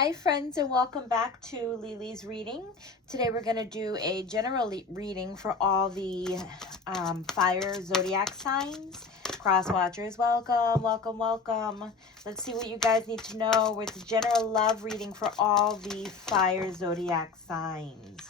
Hi friends, and welcome back to Lily's reading. Today we're going to do a general reading for all the fire zodiac signs. Cross watchers, welcome, welcome, welcome. Let's see what you guys need to know with the general love reading for all the fire zodiac signs.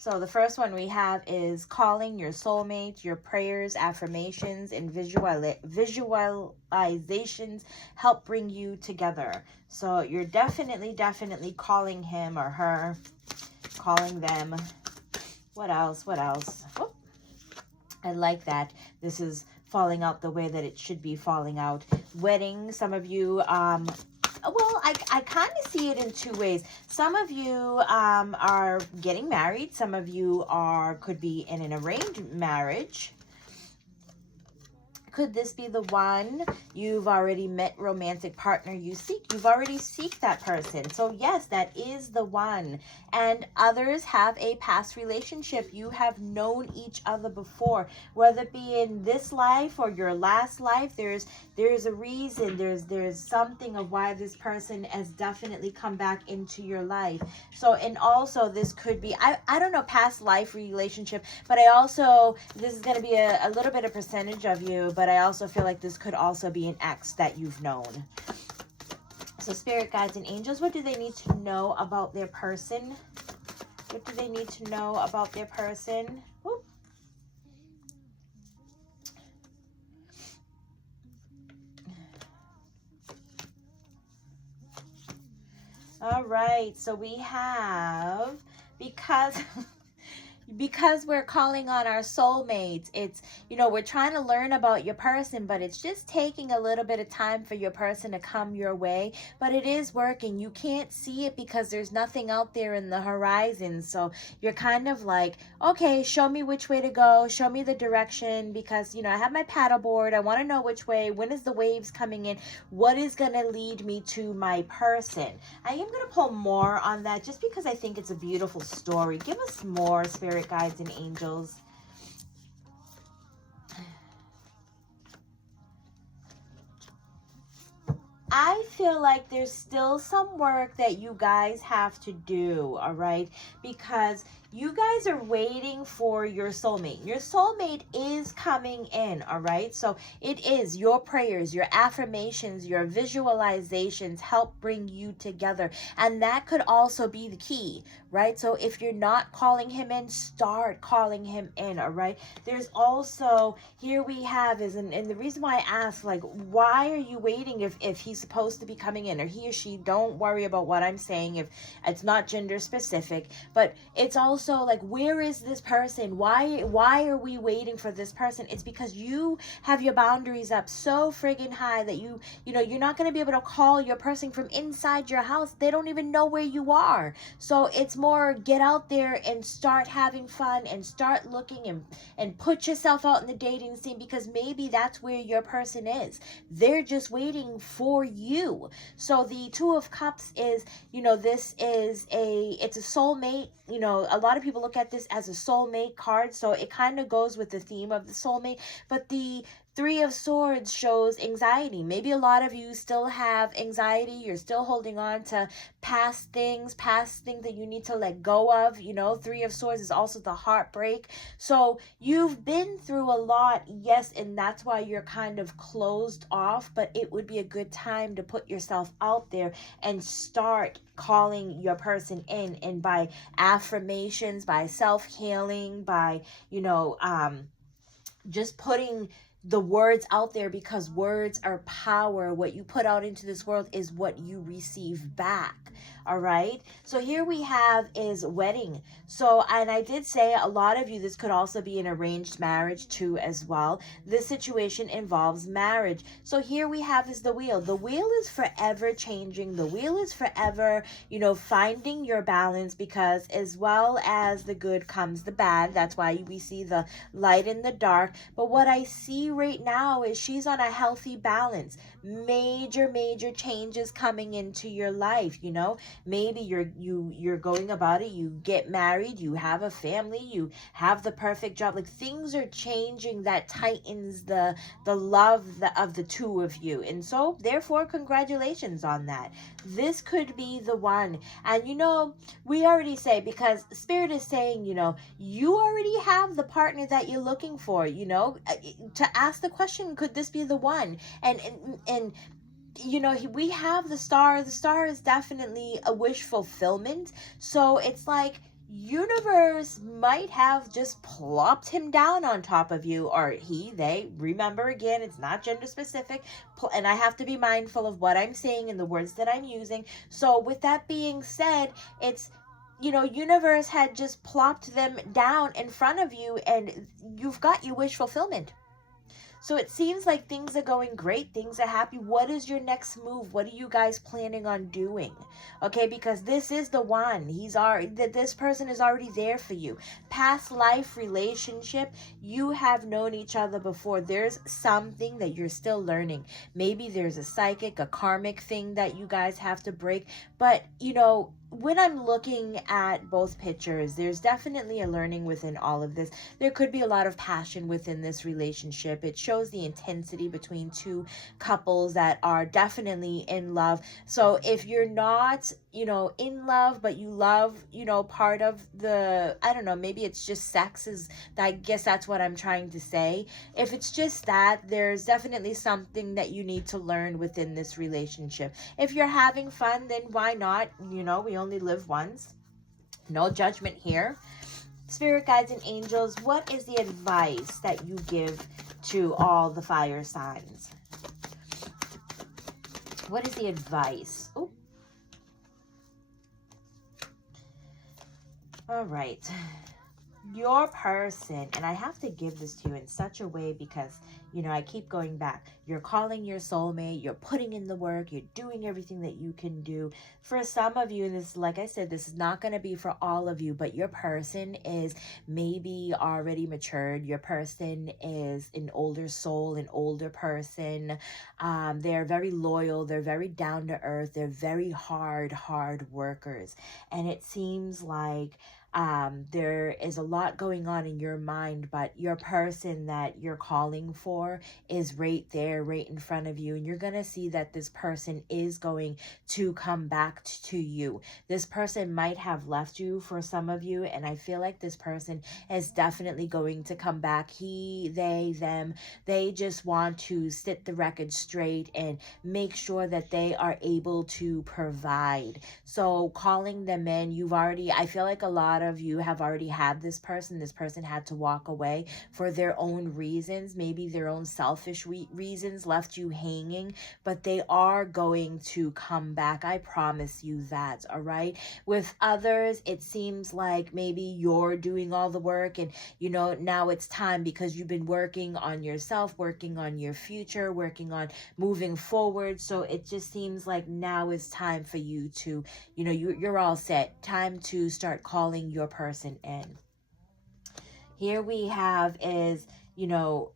So the first one we have is calling your soulmate. Your prayers, affirmations, and visualizations help bring you together. So you're definitely calling him or her, calling them. What else? What else? Oh, I like that. This is falling out the way that it should be falling out. Wedding, some of you, well, I kind of see it in two ways. Some of you are getting married. Some of you could be in an arranged marriage. Could this be the one? You've already met romantic partner you seek. You've already seek that person. So yes, that is the one. And others have a past relationship. You have known each other before, whether it be in this life or your last life. There's a reason. There's something of why this person has definitely come back into your life. So, and also this could be, I don't know, past life relationship, but I also, this is going to be a little bit of percentage of you, but I also feel like this could also be an ex that you've known. So spirit guides and angels, what do they need to know about their person? What do they need to know about their person? Whoop. All right, so we have, because we're calling on our soulmates, it's, you know, we're trying to learn about your person, but it's just taking a little bit of time for your person to come your way. But it is working. You can't see it because there's nothing out there in the horizon. So you're kind of like, okay, show me which way to go. Show me the direction, because, you know, I have my paddleboard. I want to know which way. When is the waves coming in? What is going to lead me to my person? I am going to pull more on that just because I think it's a beautiful story. Give us more, spirit guides and angels. I feel like there's still some work that you guys have to do, all right? Because you guys are waiting for your soulmate. Your soulmate is coming in, all right? So it is your prayers, your affirmations, your visualizations help bring you together. And that could also be the key, right? So if you're not calling him in, start calling him in, all right? There's also, here we have is, and the reason why I ask, like, why are you waiting if he's supposed to be coming in, or he or she, don't worry about what I'm saying if it's not gender specific, but it's also like, where is this person? Why are we waiting for this person? It's because you have your boundaries up so friggin' high that you know, you're not going to be able to call your person from inside your house. They don't even know where you are. So it's more, get out there and start having fun and start looking and put yourself out in the dating scene, because maybe that's where your person is. They're just waiting for you. So the Two of Cups is, you know, this is it's a soulmate. You know, a lot of people look at this as a soulmate card, so it kind of goes with the theme of the soulmate. But the Three of Swords shows anxiety. Maybe a lot of you still have anxiety. You're still holding on to past things that you need to let go of. You know, Three of Swords is also the heartbreak. So you've been through a lot, yes, and that's why you're kind of closed off. But it would be a good time to put yourself out there and start calling your person in, and by affirmations, by self-healing, by, you know, just putting the words out there, because words are power. What you put out into this world is what you receive back. All right. So here we have is wedding. So, and I did say a lot of you, this could also be an arranged marriage too as well. This situation involves marriage. So here we have is the wheel. The wheel is forever changing. The wheel is forever, you know, finding your balance, because as well as the good comes the bad. That's why we see the light and the dark. But what I see right now is she's on a healthy balance. Major changes coming into your life, you know. Maybe you're going about it, you get married, you have a family, you have the perfect job. Like, things are changing that tightens the love of the two of you. And so therefore, congratulations on that. This could be the one. And you know, we already say, because Spirit is saying, you know, you already have the partner that you're looking for, you know, to ask the question, could this be the one? And you know, we have the star. The star is definitely a wish fulfillment. So it's like, universe might have just plopped him down on top of you, or he, they, remember, again, it's not gender specific, and I have to be mindful of what I'm saying and the words that I'm using. So with that being said, it's, you know, universe had just plopped them down in front of you, and you've got your wish fulfillment. So it seems like things are going great. Things are happy. What is your next move? What are you guys planning on doing? Okay, because this is the one. This person is already there for you. Past life relationship, you have known each other before. There's something that you're still learning. Maybe there's a psychic, a karmic thing that you guys have to break. But, you know, when I'm looking at both pictures, there's definitely a learning within all of this. There could be a lot of passion within this relationship. It shows the intensity between two couples that are definitely in love. So if you're not, you know, in love, but you love, you know, part of the, I don't know, maybe it's just sex, is, I guess that's what I'm trying to say. If it's just that, there's definitely something that you need to learn within this relationship. If you're having fun, then why not? You know, we only live once. No judgment here. Spirit guides and angels, what is the advice that you give to all the fire signs? What is the advice? Oh. All right. Your person, and I have to give this to you in such a way because, you know, I keep going back. You're calling your soulmate, you're putting in the work, you're doing everything that you can do. For some of you, and this, like I said, this is not going to be for all of you, but your person is maybe already matured. Your person is an older soul, an older person. They're very loyal. They're very down to earth. They're very hard workers. And it seems like there is a lot going on in your mind, but your person that you're calling for is right there, right in front of you. And you're going to see that this person is going to come back to you. This person might have left you for some of you, and I feel like this person is definitely going to come back. He, they, them, they just want to set the record straight and make sure that they are able to provide. So calling them in, I feel like a lot of you have already had this person. This person had to walk away for their own reasons, maybe their own selfish reasons, left you hanging, but they are going to come back. I promise you that, all right? With others, it seems like maybe you're doing all the work, and, you know, now it's time because you've been working on yourself, working on your future, working on moving forward. So it just seems like now is time for you to, you know, you're all set. Time to start calling your person in. Here we have is, you know,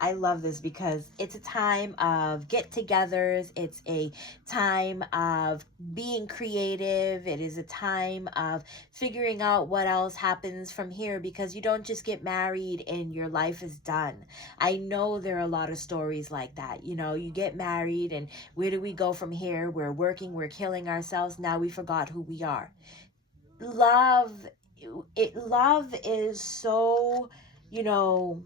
I love this because it's a time of get-togethers. It's a time of being creative. It is a time of figuring out what else happens from here, because you don't just get married and your life is done. I know there are a lot of stories like that. You know, you get married and where do we go from here? We're working, we're killing ourselves. Now we forgot who we are. Love is so, you know,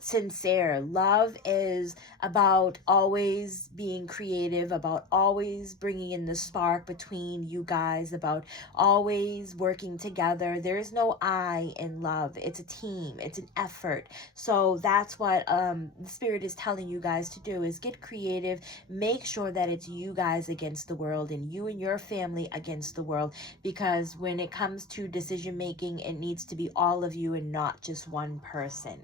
sincere. Love is about always being creative, about always bringing in the spark between you guys, about always working together. There is no I in love. It's a team. It's an effort. So that's what the Spirit is telling you guys to do, is get creative. Make sure that it's you guys against the world and you and your family against the world, because when it comes to decision making, it needs to be all of you and not just one person.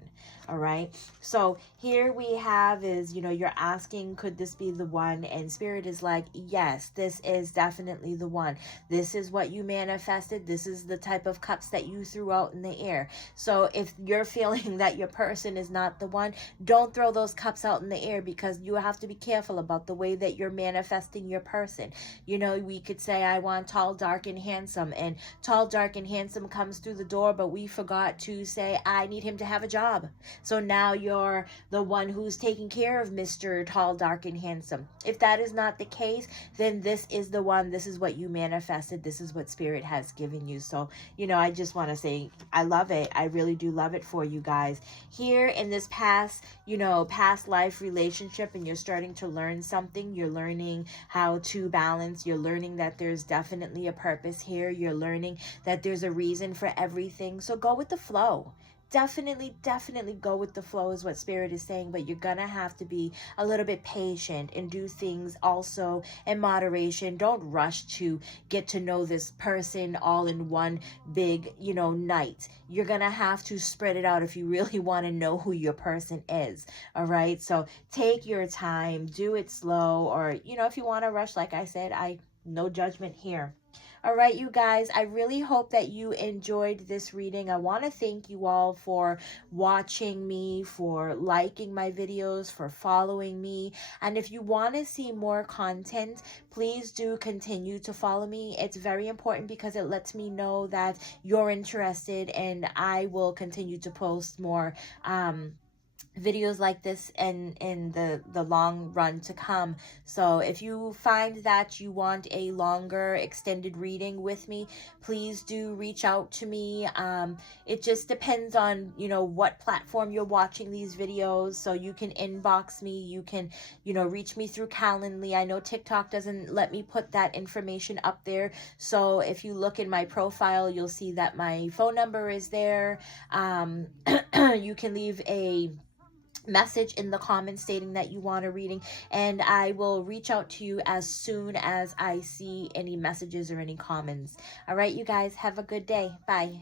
All right. right? So here we have is, you know, you're asking, could this be the one? And Spirit is like, yes, this is definitely the one. This is what you manifested. This is the type of cups that you threw out in the air. So if you're feeling that your person is not the one, don't throw those cups out in the air, because you have to be careful about the way that you're manifesting your person. You know, we could say, I want tall, dark, and handsome, and tall, dark, and handsome comes through the door, but we forgot to say, I need him to have a job. So now you're the one who's taking care of Mr. Tall, Dark, and Handsome. If that is not the case, then this is the one. This is what you manifested. This is what Spirit has given you. So, you know, I just want to say, I love it. I really do love it for you guys. Here in this past, you know, past life relationship, and you're starting to learn something. You're learning how to balance. You're learning that there's definitely a purpose here. You're learning that there's a reason for everything. So go with the flow. Definitely go with the flow is what Spirit is saying, but you're gonna have to be a little bit patient and do things also in moderation. Don't rush to get to know this person all in one big, you know, night. You're gonna have to spread it out if you really want to know who your person is. All right, so take your time, do it slow, or, you know, if you want to rush, like I said, no judgment here. All right, you guys, I really hope that you enjoyed this reading. I want to thank you all for watching me, for liking my videos, for following me. And if you want to see more content, please do continue to follow me. It's very important because it lets me know that you're interested, and I will continue to post more videos like this in the long run to come. So if you find that you want a longer extended reading with me, please do reach out to me. It just depends on, you know, what platform you're watching these videos. So you can inbox me, you can, you know, reach me through Calendly. I know TikTok doesn't let me put that information up there, so if you look in my profile, you'll see that my phone number is there. You can leave a message in the comments stating that you want a reading, and I will reach out to you as soon as I see any messages or any comments. All right, you guys, have a good day. Bye.